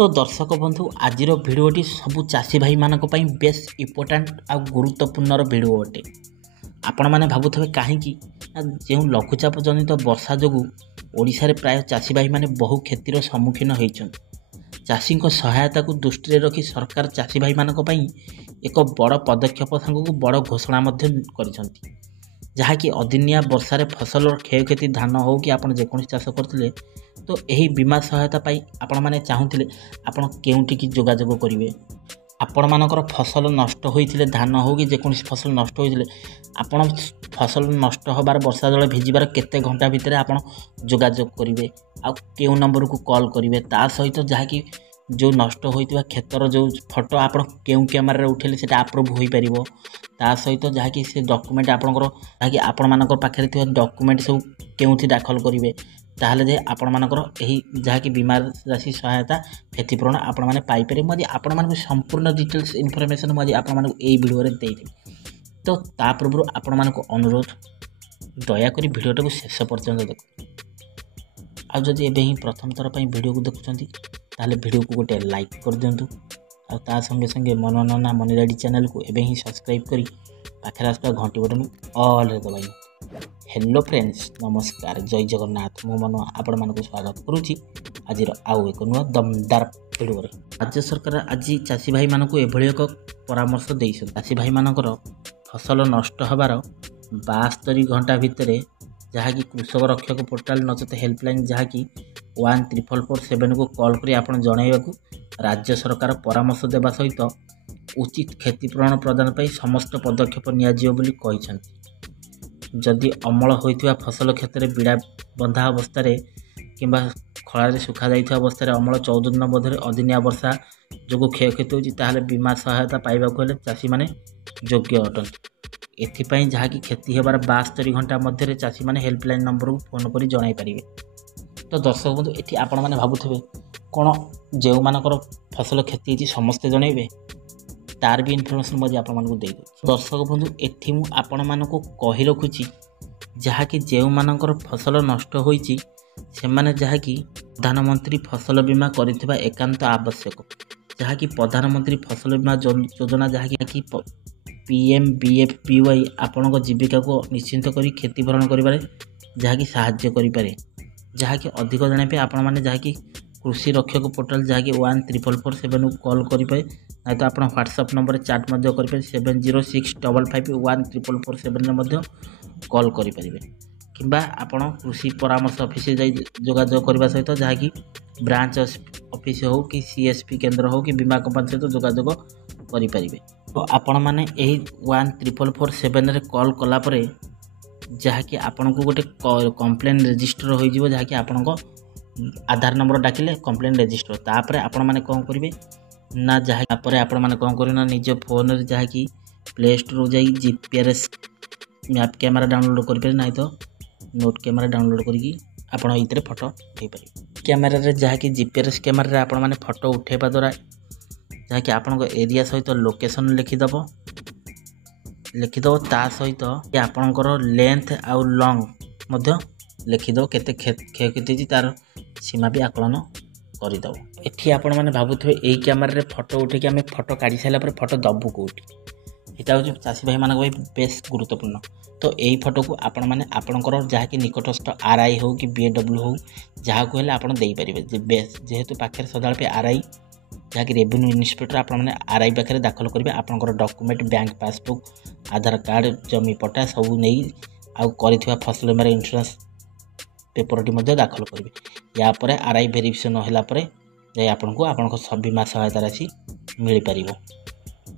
तो दर्शक बंधु आज भिडटी सबू चाषी भाई मानक पई बेस इम्पोर्टाट आ गुरुत्वपूर्ण भिड अटे। आपण मैंने भावुवे कहीं जो लघुचाप जनित वर्षा जो ओडिशा रे प्राय चाषी भाई माने बहु क्षतिर सम्मुखीन होइछन। चाषी सहायता को दृष्टि रखी सरकार चाषी भाई मानक पई एक बड़ पदक्षेप सांगू बड़ घोषणा करिसंती, जहाँकि अदिनिया वर्षार फसल क्षयक्षति धान हो कि आप जेकोसी चाष करते तो यही बीमा सहायता पाई आपण मैंने चाहूले आपण केउंटिकी जोगाजोग करेंगे। आपण मानकर फसल नष्ट होइथिले धान हो कि जेकोसी फसल नष्ट होइथिले आपण फसल नष्ट होबार वर्षा जल भिजिबार केते घंटा भितर आपण जोगाजोग करेंगे आ केउ नंबर को कॉल करेंगे। ता सहित जहाँकि जो नष्ट होइतिबा क्षेत्र जो फोटो आपण केउ कैमेरा उठेले सेटा अप्रूव होई परिबो। ता सहित जहाँकि से डॉक्यूमेंट आपणकर जहाँकि आपण मानकर पाखरे थिबा डॉक्यूमेंट सब केउथि दाखल करेंगे ताहले जे आपण मानकर एही जहाँकि बीमा राशि सहायता क्षतिपूरण आपण माने पाई पारे। मदि आपण मानक संपूर्ण डिटेल्स इनफॉरमेशन मदि आपण मानक एही वीडियो रे देइथि। तो ता पूर्व आपण मानक अनुरोध दया करी वीडियोटा को शेष पर्यंत देखो। आ जदि एबे ही प्रथम थर पई वीडियो को देखुचंती ताहले वीडियो को गोटे लाइक कर दियंतु आ ता संगे संगे मनोनना मनीडाडी चैनल को एबे ही सब्सक्राइब करी पाखरे आसता घंटी बटन ऑल रे दबाई। हेलो फ्रेंड्स, नमस्कार, जय जगन्नाथ। मो मन आपण मानक स्वागत करुछि आज आउ एक नुआ दमदार वीडियो रे। राज्य सरकार आज चाषी भाई मानक एभली एक परामर्श देइछ। चाषी भाई मानकर फसल नष्ट होबार 72 घंटा भितर जहाँकि कृषक रक्षक पोर्टाल नचेत हेल्पलाइन जहाँकि 14447 को कॉल करी आपण जणाइबाकू राज्य सरकार परामर्श देवा सहित उचित क्षतिपूरण प्रदान पर समस्त पदक्षेप नियाजियो बोली कहिसंती। जदि अमल होइतिबा फसल क्षेत्र में बिड़ा बंधा अवस्था किंबा खलारे सुखा जाइथिबा अवस्था अमल 14 दिन मध्य अदिनिया वर्षा जो क्षयक्षति होछि ताहले बीमा सहायता पाइबाकू हेले चाषी माने योग्य अटन। एथिपाई जहाँकि क्षति होबार 72 घंटा मध्य चाषी माने हेल्पलाइन नंबर को फोन करी जणाई पारिबे। तो दर्शक बंधु एठी आपण माने भाबुथिबे कोन जेउ मानकर फसल क्षति होछि समस्ते जणाइबे तार भी इनफॉरमेशन मजे आपण मानकु देइ दे। दर्शक बंधु एठी मु आपण मानकु कहि रखुछि जहाँकि जेउ मानकर फसल नष्ट होइछि से माने जहाँकि प्रधानमंत्री फसल बीमा करिथिबा एकांत आवश्यक। जहाँकि प्रधानमंत्री फसल बीमा योजना जहाँकि PMBFBY आपण जीविका को निश्चिंत करी क्षतिपूरण करिबारे जहाँकि साहाय्य करि पारे। जहाँकि अधिक जाना पे आपण माने जहाँकि कृषि रक्षक पोर्टाल जहाँकि 14447 को कॉल करें ना तो आप व्हाट्सएप नंबर चैट करें 7065514447 कॉल करें किंबा आपण कृषि परामर्श ऑफिस जोगाजोग करने सहित जहाँकि ब्रांच ऑफिस हो कि CSP केंद्र हो कि बीमा कंपनी सहित जोगाजोग करें। तो आपण मैंने 14447 रे कॉल कलापर जहाँकि आपण को गोटे कंप्लेन रजिस्टर हो जहाँकि आपण आधार नंबर डाकिले कंप्लेन रजिस्टर तापर आपण माने कौन करेंगे ना जहाँ पर आपण माने कौन करें ना निज फोन रे जहाँकि प्ले स्टोर जाई GPS मैप कैमेरा डाउनलोड करें ना तो नोट कैमेरा डाउनलोड करी आपण इतरे फोटो उठे पारे। कैमेरा रे जहाँकि GPS कैमेरा रे आपण माने फोटो उठेबा द्वारा जहाँकि आपण एरिया सहित लोकेशन लिखिदेव ता सहित आपणकर लेंथ आउ लॉन्ग मध्य लिखिदेव केते क्षयक्षति तार सीमा भी आकलन करदेव। एठी आपण माने भाबुथिबे एई कैमेरा रे फोटो उठे कि आमे फोटो काढी साइला पर फोटो दबु कोठी एटा हो चाषी भाई मानक भाई बेस गुरुत्वपूर्ण। तो एई फोटो को आपण माने आपणकर जहाँकि निकटस्थ RI हो कि BW हो जहाँ को हेले आपण देई परिबे जेहेतु पाखरे सदाल पे RI जहाँकि रेवेन्यू इन्स्पेक्टर आपण माने RI पाखरे दाखल करेंगे आपणकर डॉक्यूमेंट बैंक पासबुक आधार कार्ड जमी पट्टा सब नहीं आउ करिथिबा फसल बीमा इंश्योरेंस पेपरटी मध्य दाखल करेंगे। या पर RI वेरिफिकेशन होला परे जाय आपनको बीमा सहायता राशि मिल पार।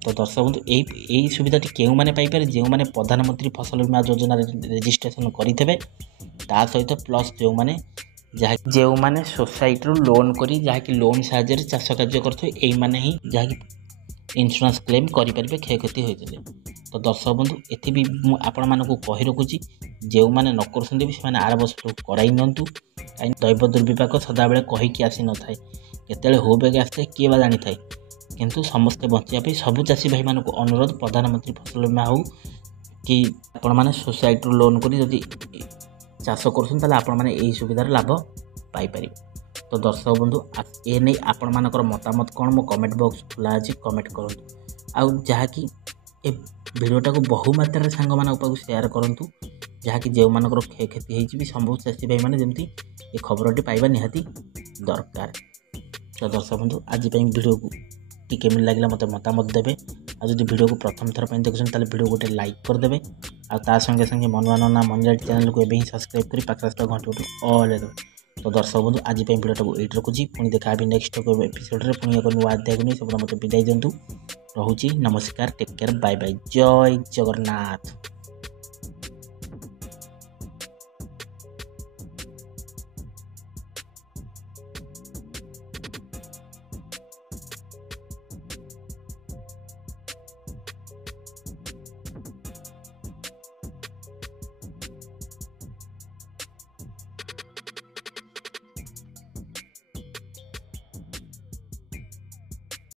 तो दर्शक बंधु यही सुविधाटी केउ माने पाई पारे जो माने प्रधानमंत्री फसल बीमा योजना रजिस्ट्रेशन करिथेबे ता सहित प्लस जो माने सोसाइटी रू लोन करी जहाँकि लोन साहाय्य चाष कार्य करथे एई माने ही जहाँकि इंश्योरेंस क्लेम करि परिबे क्षयक्षति होइतले। तो दर्शक बंधु एथि भी आपण मानकु कहि रखुछि जो माने न करसंदे भी माने आर वर्ष कराई नंतु काई दैव दुर्विपाक सदा बेले कहि कि आसी न थाए केतेले हो बेग आस्ते किए बा जानि थाए किंतु समस्त बचिया पे सब चाषी भाई मानकु अनुरोध प्रधानमंत्री फसल बीमा हो कि आपण माने सोसाइटी रू लोन करी जदि चाष करछन ताले आपण माने एही सुविधार लाभ पाई पारिबे। तो दर्शक बंधु ए नहीं आपण मानकर मतामत कौन मो कमेंट बॉक्स खुला अच्छी कमेंट करूँ आउ जहाँकि ए भिडटा को बहु मात्रा सांग मान सेयार करूँ जहाँकि जो मानकर क्षति होती सब चाषी भाई मैंने जमी ये खबरटी पाइबा निहाती दरकार। तो दर्शक बंधु आज वीडियो को टी केमी लगे मत मतामत देवे आदि वीडियो को प्रथम थर पर देखुं वीडियो गोटे लाइक करदे आ संगे संगे मनवाना मनलाइट चैनल को एवं सब्सक्राइब कर पाखा घंटे ऑल देवे। तो दर्शक बंधु आज वीडियो को ये रखुच्छी पुणी देखा नेक्स्ट एपिसोड में पुणी एक नुआ अध्याय नहीं सब मत विदाई दिंतु। रोची नमस्कार टेक केयर बाय बाय जय जगन्नाथ।